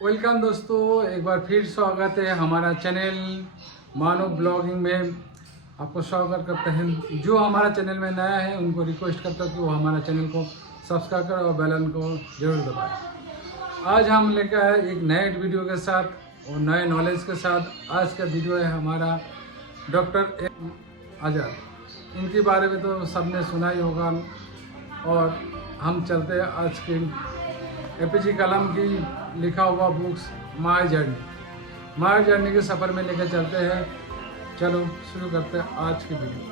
Welcome दोस्तों, एक बार फिर स्वागत है हमारा चैनल मानव ब्लॉगिंग में। आपको स्वागत करते हैं। जो हमारा चैनल में नया है उनको रिक्वेस्ट करता हूँ कि वो हमारा चैनल को सब्सक्राइब करें और बेल आइकन को जरूर दबाएं। आज हम लेकर आए एक नए वीडियो के साथ और नए नॉलेज के साथ। आज का वीडियो है हमारा डॉक्टर आज़ाद। इनके बारे में तो सबने सुना ही होगा। और हम चलते हैं आज के एपीजे कलाम की लिखा हुआ बुक्स माय जर्नी के सफ़र में लेकर चलते हैं। चलो शुरू करते हैं आज की वीडियो।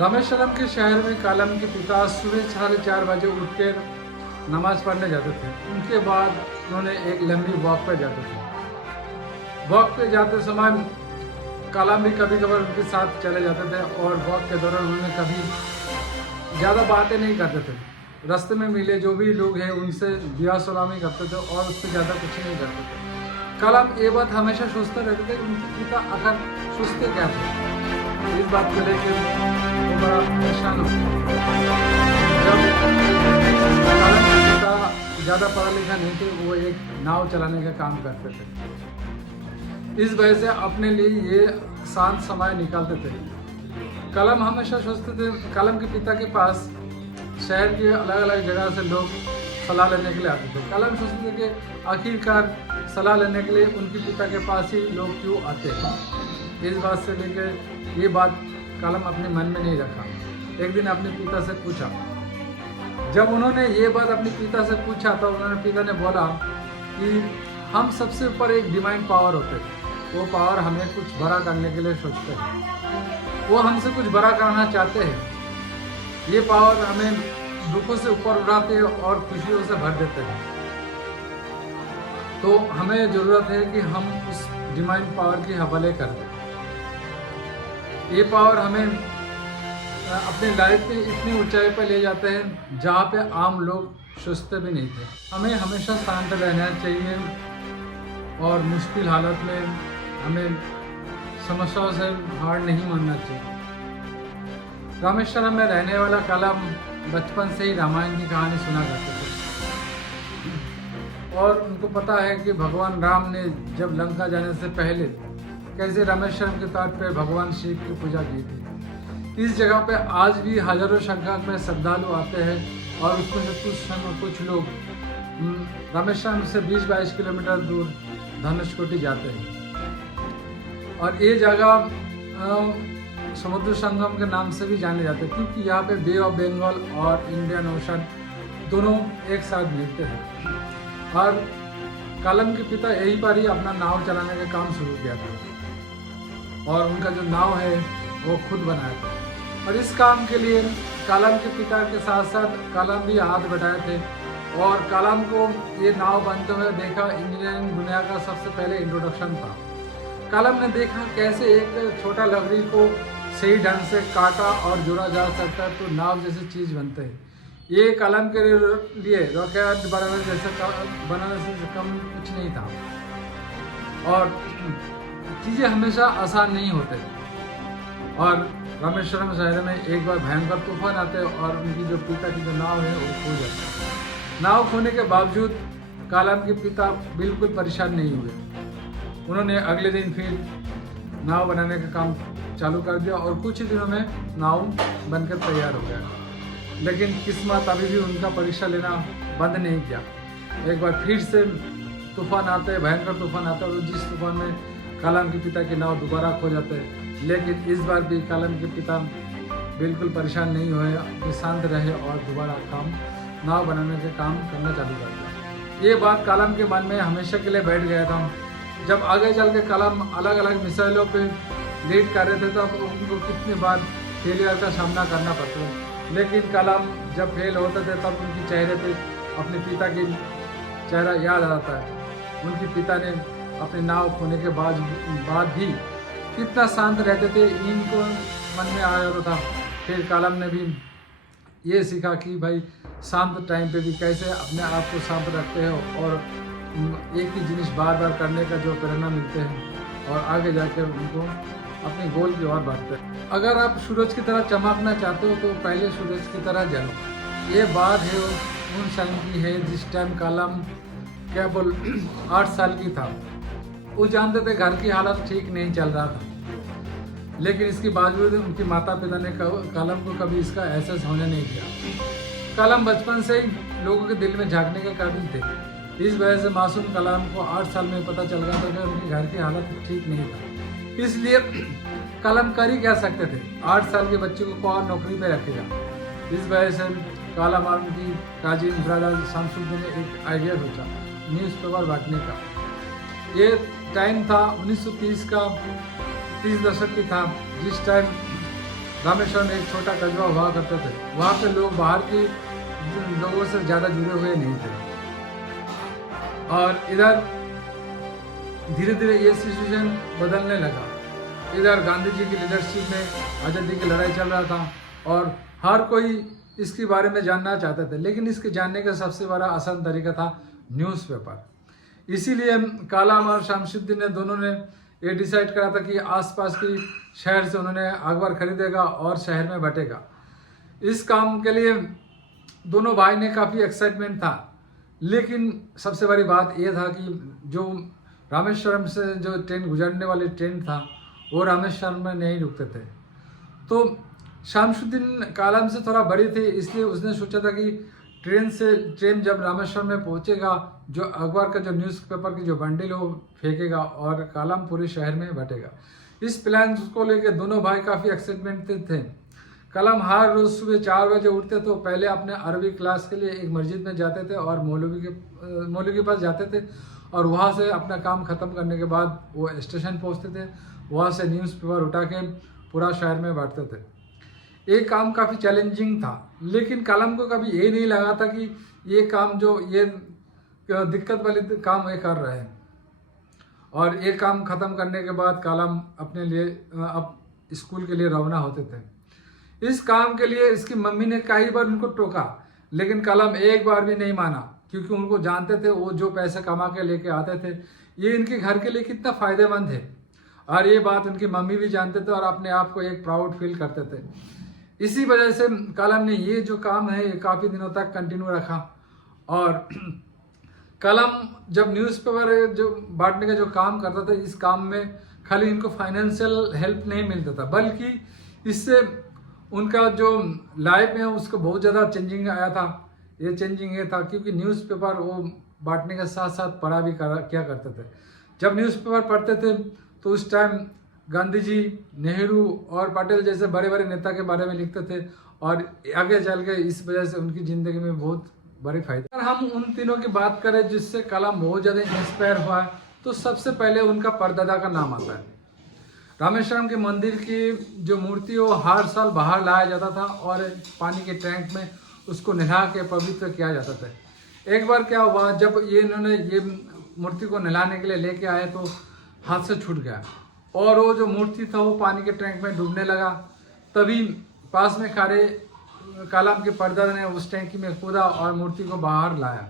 रामेश्वरम के शहर में कलाम के पिता सुबह 4:30 बजे उठकर नमाज पढ़ने जाते थे। उनके बाद उन्होंने एक लंबी वॉक पर जाते थे। वॉक पे जाते समय कलाम भी कभी कभार उनके साथ चले जाते थे और वॉक के दौरान उन्होंने कभी ज़्यादा बातें नहीं करते थे। रास्ते में मिले जो भी लोग हैं उनसे बिया सलामी करते थे और उससे ज़्यादा कुछ नहीं करते थे। कलाम ये बात हमेशा सोचते रहते थे कि उनके पिता आखिर सोचते क्या थे। इस बात को लेकर वो बड़ा परेशान हो जब कलाम के पिता ज़्यादा पढ़ा लिखा नहीं थे, वो एक नाव चलाने का काम करते थे। इस वजह से अपने लिए ये शांत समय निकालते थे। कलाम हमेशा सोचते थे, कलाम के पिता के पास शहर के अलग अलग जगह से लोग सलाह लेने के लिए आते थे। कलाम सोचते थे कि आखिरकार सलाह लेने के लिए उनके पिता के पास ही लोग क्यों आते हैं। इस बात से लेकर ये बात कलाम अपने मन में नहीं रखा। एक दिन अपने पिता से पूछा। जब उन्होंने ये बात अपने पिता से पूछा तो उन्होंने पिता ने बोला कि हम सबसे ऊपर एक डिवाइन पावर होते हैं। वो पावर हमें कुछ बड़ा करने के लिए सोचते हैं। वो हमसे कुछ बड़ा करना चाहते हैं। ये पावर हमें दुखों से ऊपर उठाते हैं और खुशियों से भर देते हैं। तो हमें ज़रूरत है कि हम उस डिवाइन पावर की हवाले कर दें। ये पावर हमें अपनी लाइफ में इतनी ऊंचाई पर ले जाते हैं जहाँ पे आम लोग सोचते भी नहीं थे। हमें हमेशा शांत रहना चाहिए और मुश्किल हालत में हमें समस्याओं से हार नहीं मानना चाहिए। रामेश्वरम में रहने वाला कलाम बचपन से ही रामायण की कहानी सुना करते थे और उनको पता है कि भगवान राम ने जब लंका जाने से पहले कैसे रामेश्वरम के तट पर भगवान शिव की पूजा की थी। इस जगह पे आज भी हजारों संख्या में श्रद्धालु आते हैं और उसमें से कुछ लोग रामेश्वरम से 20-22 किलोमीटर दूर धनुषकोटी जाते हैं। और ये जगह समुद्र संगम के नाम से भी जाने जाते हैं क्योंकि यहाँ पे बे ऑफ बंगाल और इंडियन ओशन दोनों एक साथ मिलते हैं। और कलाम के पिता यहीं पर ही अपना नाव चलाने का काम शुरू किया था और उनका जो नाव है वो खुद बनाया था। और इस काम के लिए कलाम के पिता के साथ साथ कलाम भी हाथ बटाए थे और कलाम को ये नाव बनते हुए देखा। इंजीनियरिंग दुनिया का सबसे पहले इंट्रोडक्शन था। कलाम ने देखा कैसे एक छोटा लकड़ी को सही ढंग से काटा और जोड़ा जा सकता है तो नाव जैसी चीज़ बनते हैं। ये कलाम के लिए रॉकेट बनाने से कम कुछ नहीं था। और चीज़ें हमेशा आसान नहीं होते। और रामेश्वरम शहर में एक बार भयंकर तूफान आते और उनकी जो पिता की जो नाव है वो खो जाती है। नाव खोने के बावजूद कलाम के पिता बिल्कुल परेशान नहीं हुए। उन्होंने अगले दिन फिर नाव बनाने का काम चालू कर दिया और कुछ ही दिनों में नाव बनकर तैयार हो गया। लेकिन किस्मत अभी भी उनका परीक्षा लेना बंद नहीं किया। एक बार फिर से तूफान आते हैं, भयंकर तूफान आता है और जिस तूफान में कलाम के पिता की नाव दोबारा खो जाते हैं। लेकिन इस बार भी कलाम के पिता बिल्कुल परेशान नहीं हुए, शांत रहे और दोबारा नाव बनाने का काम करना चालू कर दिया। ये बात कलाम के मन में हमेशा के लिए बैठ गया था। जब आगे चल के कलाम अलग अलग मिसाइलों पे लीड कर रहे थे तब उनको कितनी बार फेलियर का सामना करना पड़ता है। लेकिन कलाम जब फेल होते थे तब उनके चेहरे पे अपने पिता की चेहरा याद आता है। उनके पिता ने अपने नाव खोने के बाद भी कितना शांत रहते थे, इनको मन में आ जाता था। फिर कलाम ने भी ये सीखा कि भाई शांत टाइम पे भी कैसे अपने आप को शांत रखते हो और एक ही जिनिस बार बार करने का जो प्रेरणा मिलते हैं और आगे जाकर उनको अपने गोल की ओर बढ़ते हैं। अगर आप सूरज की तरह चमकना चाहते हो तो पहले सूरज की तरह जलो। ये बात है उन टाइम की है जिस टाइम कलाम क्या बोल 8 साल की था। वो जानते थे घर की हालत ठीक नहीं चल रहा था, लेकिन इसके बावजूद उनके माता पिता ने कलम को कभी इसका एहसास होने नहीं दिया। कलम बचपन से ही लोगों के दिल में झांकने के काबिल थे। इस वजह से मासूम कलम को 8 साल में पता चल गया था कि उनके घर की हालत ठीक नहीं था। इसलिए कलम कर ही क्या सकते थे, 8 साल के बच्चे को कौन नौकरी पे रखेगा। इस वजह से कलम और उनकी काजिन ब्रदर शमसुद्दीन ने एक आइडिया सोचा, न्यूज़पेपर बांटने का। ये टाइम था 1930 का, 30 दशक की था, जिस टाइम रामेश्वरम एक छोटा कस्बा हुआ करते थे। वहाँ पे लोग बाहर के लोगों से ज़्यादा जुड़े हुए नहीं थे, और इधर धीरे धीरे ये सिचुएशन बदलने लगा। इधर गांधी जी की लीडरशिप में आज़ादी की लड़ाई चल रहा था और हर कोई इसके बारे में जानना चाहते थे, लेकिन इसके जानने का सबसे बड़ा आसान तरीका था न्यूज़पेपर। इसीलिए कलम और शमसुद्दीन ने दोनों ने ये डिसाइड करा था कि आसपास की शहर से उन्होंने अखबार खरीदेगा और शहर में बटेगा। इस काम के लिए दोनों भाई ने काफ़ी एक्साइटमेंट था, लेकिन सबसे बड़ी बात यह था कि जो रामेश्वरम से जो ट्रेन गुजरने वाली ट्रेन था वो रामेश्वरम में नहीं रुकते थे। तो शमसुद्दीन कलम से थोड़ा बड़ी थी, इसलिए उसने सोचा था कि ट्रेन जब रामेश्वरम में पहुंचेगा, जो अखबार का जो न्यूज़पेपर की जो बंडल हो फेंकेगा और कलम पूरे शहर में बटेगा। इस प्लान को लेकर दोनों भाई काफ़ी एक्साइटमेंट थे। कलम हर रोज़ सुबह 4 बजे उठते तो पहले अपने अरबी क्लास के लिए एक मस्जिद में जाते थे और मौलवी के पास जाते थे, और वहाँ से अपना काम ख़त्म करने के बाद वो स्टेशन पहुँचते थे। वहाँ से न्यूज़पेपर उठा के पूरा शहर में बांटते थे। ये काम काफ़ी चैलेंजिंग था, लेकिन कलम को कभी ये नहीं लगा था कि ये काम जो ये दिक्कत वाली काम ये कर रहे हैं। और ये काम ख़त्म करने के बाद कलम अपने लिए अब स्कूल के लिए रवाना होते थे। इस काम के लिए इसकी मम्मी ने कई बार उनको टोका, लेकिन कलम एक बार भी नहीं माना, क्योंकि उनको जानते थे वो जो पैसे कमा के लेके आते थे ये इनके घर के लिए कितना फ़ायदेमंद है, और ये बात उनकी मम्मी भी जानते थे और अपने आप को एक प्राउड फील करते थे। इसी वजह से कलम ने ये जो काम है ये काफ़ी दिनों तक कंटिन्यू रखा। और कलम जब न्यूज़पेपर जो बांटने का जो काम करता था, इस काम में खाली इनको फाइनेंशियल हेल्प नहीं मिलता था, बल्कि इससे उनका जो लाइफ में उसको बहुत ज़्यादा चेंजिंग आया था। ये चेंजिंग ये था क्योंकि न्यूज़पेपर वो बांटने के साथ साथ पढ़ा भी किया करते थे। जब न्यूज़पेपर पढ़ते थे तो उस टाइम गांधी जी, नेहरू और पटेल जैसे बड़े बड़े नेता के बारे में लिखते थे, और आगे चल के इस वजह से उनकी ज़िंदगी में बहुत बड़े फायदे। अगर हम उन तीनों की बात करें जिससे कलम बहुत ज़्यादा इंस्पायर हुआ है, तो सबसे पहले उनका परदादा का नाम आता है। रामेश्वरम के मंदिर की जो मूर्ति वो हर साल बाहर लाया जाता था और पानी के टैंक में उसको नहा के पवित्र किया जाता था। एक बार क्या हुआ, जब इन्होंने ये मूर्ति को नहलाने के लिए लेके आए तो हाथ से छूट गया, और वो जो मूर्ति था वो पानी के टैंक में डूबने लगा। तभी पास में खड़े कलम के परदादा ने उस टैंकी में कूदा और मूर्ति को बाहर लाया।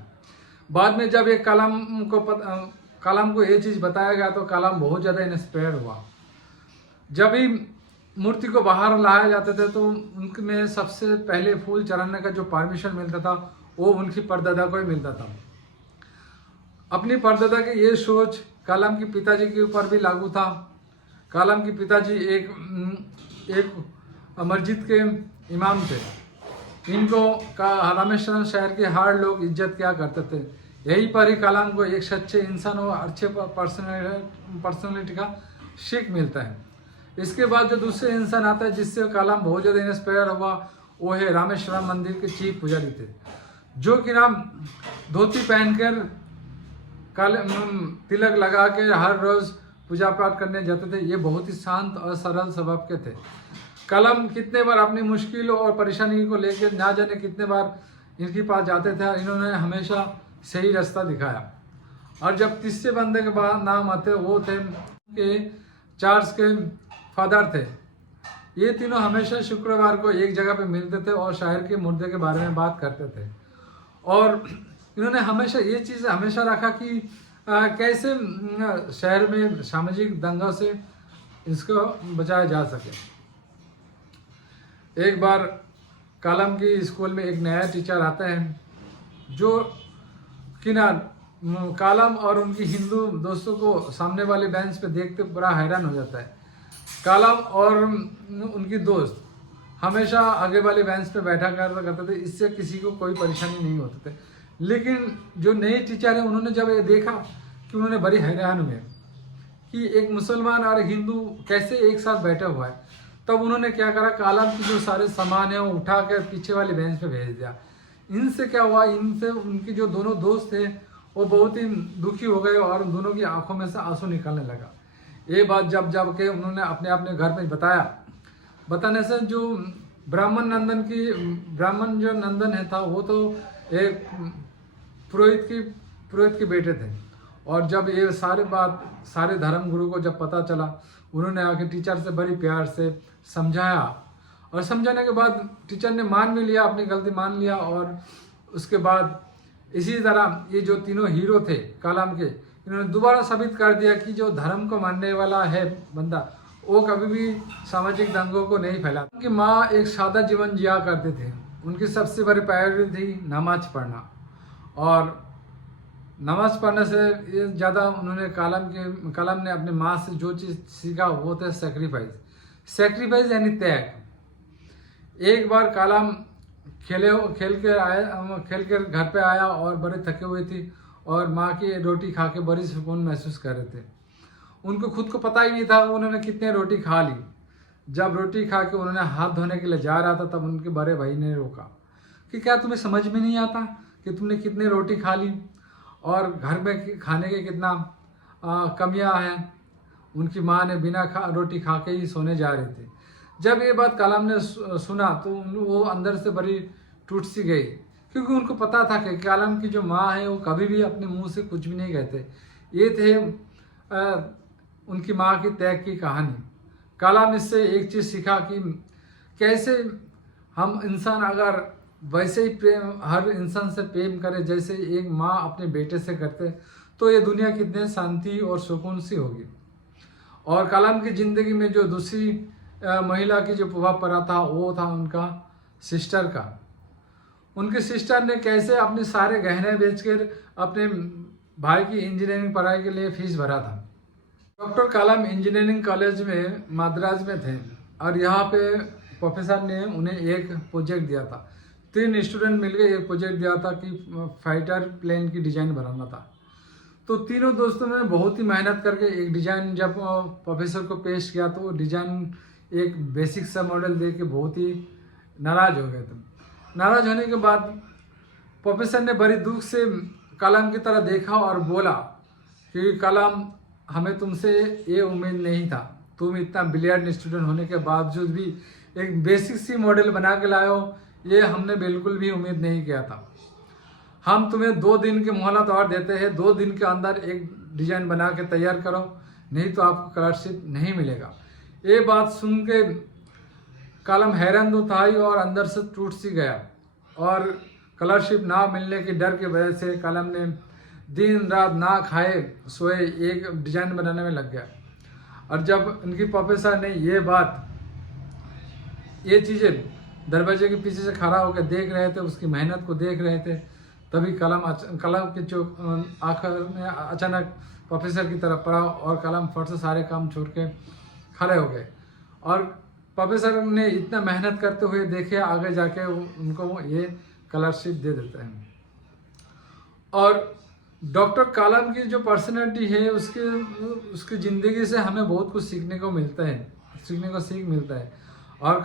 बाद में जब ये कलम को ये चीज़ बताया गया तो कलम बहुत ज़्यादा इंस्पायर हुआ। जब भी मूर्ति को बाहर लाया जाते थे तो उनमें सबसे पहले फूल चढ़ाने का जो परमिशन मिलता था वो उनकी परदादा को ही मिलता था। अपनी परदादा की ये सोच कलम के पिताजी के ऊपर भी लागू था। कलम के पिताजी एक मस्जिद के इमाम थे। इनको रामेश्वरम शहर के हर लोग इज्जत किया करते थे। यहीं पर ही कलम को एक सच्चे इंसान और अच्छे पर्सनैलिटी का सीख मिलता है। इसके बाद जो दूसरे इंसान आता है जिससे कलम बहुत ज़्यादा इंस्पायर हुआ, वो है रामेश्वरम मंदिर के चीफ पुजारी थे, जो कि नाम धोती पहनकर तिलक लगा के हर रोज़ पूजा पाठ करने जाते थे। ये बहुत ही शांत और सरल स्वभाव के थे। कलम कितने बार अपनी मुश्किलों और परेशानी को लेकर ना जाने कितने बार इनके पास जाते थे, इन्होंने हमेशा सही रास्ता दिखाया। और जब तीसरे बंदे के बाद नाम आते वो थे के चार्ल्स के फादर थे। ये तीनों हमेशा शुक्रवार को एक जगह पे मिलते थे और शहर के मुद्दे के बारे में बात करते थे। और इन्होंने हमेशा ये चीज़ हमेशा रखा कि कैसे शहर में सामाजिक दंगा से इसको बचाया जा सके। एक बार कलम की स्कूल में एक नया टीचर आता है जो कि ना कलाम और उनकी हिंदू दोस्तों को सामने वाले बेंच पे देखते बड़ा हैरान हो जाता है। कलाम और उनकी दोस्त हमेशा आगे वाले बेंच पे बैठा करते थे, इससे किसी को कोई परेशानी नहीं होते थे। लेकिन जो नए टीचर हैं उन्होंने जब ये देखा कि उन्होंने बड़ी हैरान हुए कि एक मुसलमान और हिंदू कैसे एक साथ बैठा हुआ है, तब उन्होंने क्या करा, कलाम की जो सारे सामान है वो उठा कर पीछे वाले बेंच पे भेज दिया। इनसे क्या हुआ, इनसे उनके जो दोनों दोस्त थे वो बहुत ही दुखी हो गए और उन दोनों की आंखों में से आंसू निकलने लगा। ये बात जब के उन्होंने अपने अपने घर में बताने से जो ब्राह्मण जो नंदन है था वो तो एक पुरोहित के बेटे थे। और जब ये सारे धर्म गुरु को जब पता चला, उन्होंने आके टीचर से बड़ी प्यार से समझाया और समझाने के बाद टीचर ने मान भी लिया, अपनी गलती मान लिया। और उसके बाद इसी तरह ये जो तीनों हीरो थे कलाम के, इन्होंने दोबारा साबित कर दिया कि जो धर्म को मानने वाला है बंदा वो कभी भी सामाजिक दंगों को नहीं फैलाता। उनकी माँ एक सादा जीवन जिया करते थे, उनकी सबसे बड़ी प्रायोरिटी थी नमाज पढ़ना। और नमाज पढ़ने से ये ज़्यादा उन्होंने कलाम ने अपनी माँ से जो चीज़ सीखा वो था सेक्रीफाइस यानी त्याग। एक बार कलाम खेल कर घर पे आया और बड़े थके हुए थे और माँ की रोटी खा के बड़ी सुकून महसूस कर रहे थे। उनको खुद को पता ही नहीं था उन्होंने कितने रोटी खा ली। जब रोटी खा के उन्होंने हाथ धोने के लिए जा रहा था, तब उनके बड़े भाई ने रोका कि क्या तुम्हें समझ में नहीं आता कि तुमने कितने रोटी खा ली और घर में खाने के कितना कमियां हैं। उनकी माँ ने बिना रोटी खा के ही सोने जा रहे थे। जब ये बात कलाम ने सुना तो वो अंदर से बड़ी टूट सी गई, क्योंकि उनको पता था कि कलाम की जो माँ है वो कभी भी अपने मुंह से कुछ भी नहीं कहते। ये थे उनकी माँ की त्याग की कहानी। कलाम इससे एक चीज़ सीखा कि कैसे हम इंसान अगर वैसे ही प्रेम हर इंसान से प्रेम करे जैसे एक माँ अपने बेटे से करते, तो ये दुनिया कितने शांति और सुकून सी होगी। और कलाम की ज़िंदगी में जो दूसरी महिला की जो प्रभाव पड़ा था वो था उनका सिस्टर का। उनके सिस्टर ने कैसे अपने सारे गहने बेचकर अपने भाई की इंजीनियरिंग पढ़ाई के लिए फीस भरा था। डॉक्टर कलाम इंजीनियरिंग कॉलेज में मद्रास में थे और यहाँ पे प्रोफेसर ने उन्हें एक प्रोजेक्ट दिया था। 3 स्टूडेंट मिलकर एक प्रोजेक्ट दिया था कि फाइटर प्लेन की डिज़ाइन बनाना था। तो तीनों दोस्तों ने बहुत ही मेहनत करके एक डिज़ाइन जब प्रोफेसर को पेश किया तो वो डिज़ाइन एक बेसिक सा मॉडल दे के बहुत ही नाराज़ हो गए थे। नाराज़ होने के बाद प्रोफेसर ने बड़ी दुख से कलाम की तरह देखा और बोला कि कलाम, हमें तुमसे ये उम्मीद नहीं था, तुम इतना ब्रिलियंट स्टूडेंट होने के बावजूद भी एक बेसिक सी मॉडल बना के लाए हो, ये हमने बिल्कुल भी उम्मीद नहीं किया था। हम तुम्हें 2 दिन की मोहलत और देते हैं, 2 दिन के अंदर एक डिज़ाइन बना के तैयार करो, नहीं तो आपको स्कॉलरशिप नहीं मिलेगा। ये बात सुन के कलाम हैरान तो था ही और अंदर से टूट सी गया। और स्कॉलरशिप ना मिलने के डर की वजह से कलाम ने दिन रात ना खाए सोए एक डिज़ाइन बनाने में लग गया। और जब उनकी प्रोफेसर ने ये चीज़ें दरवाजे के पीछे से खड़ा होकर देख रहे थे, उसकी मेहनत को देख रहे थे, तभी कलाम के जो आखिर में अचानक प्रोफेसर की तरफ पड़ा और कलाम फट से सारे काम छोड़ के खड़े हो गए। और प्रोफेसर ने इतना मेहनत करते हुए देखे, आगे जाके उनको ये स्कॉलरशिप दे देते हैं। और डॉक्टर कलाम की जो पर्सनैलिटी है उसकी ज़िंदगी से हमें बहुत कुछ सीखने को सीख मिलता है। और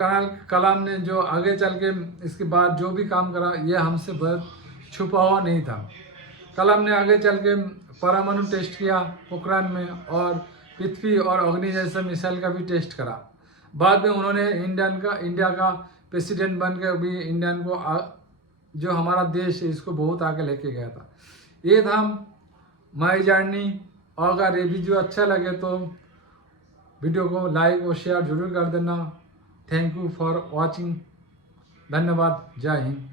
कलाम ने जो आगे चल के इसके बाद जो भी काम करा ये हमसे बहुत छुपा हुआ नहीं था। कलाम ने आगे चल के परमाणु टेस्ट किया पोखरान में और पृथ्वी और अग्नि जैसे मिसाइल का भी टेस्ट करा। बाद में उन्होंने इंडिया का प्रेसिडेंट बनकर भी इंडियन को जो हमारा देश है इसको बहुत आगे लेके गया था। ये था माई जर्नी। और अगर ये वीडियो अच्छा लगे तो वीडियो को लाइक और शेयर जरूर कर देना। Thank you for watching. धन्यवाद। जय हिंद।